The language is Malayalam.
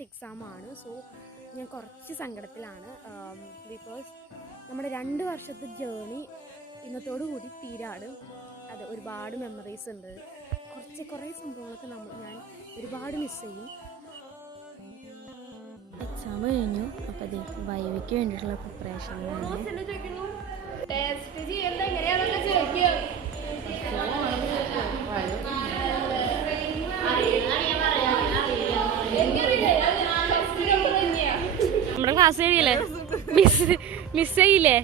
ലാസ്റ്റ് എക്സാമാണ്. സോ ഞാൻ കുറച്ച് സങ്കടത്തിലാണ്. ബിക്കോസ് നമ്മുടെ 2 വർഷത്തെ ജേർണി ഇന്നത്തോടു കൂടി തീരാണ്. അത് ഒരുപാട് മെമ്മറീസ് ഉണ്ട്. കുറേ സംഭവങ്ങളൊക്കെ ഞാൻ ഒരുപാട് മിസ് ചെയ്യും. എക്സാം കഴിഞ്ഞു. അപ്പോൾ അത് വൈവയ്ക്ക് വേണ്ടിയിട്ടുള്ള പ്രിപ്പറേഷനിലാണ്. നമ്മുടെ ക്ലാസ് കഴിയില്ലേ? മിസ് ചെയ്യില്ലേ?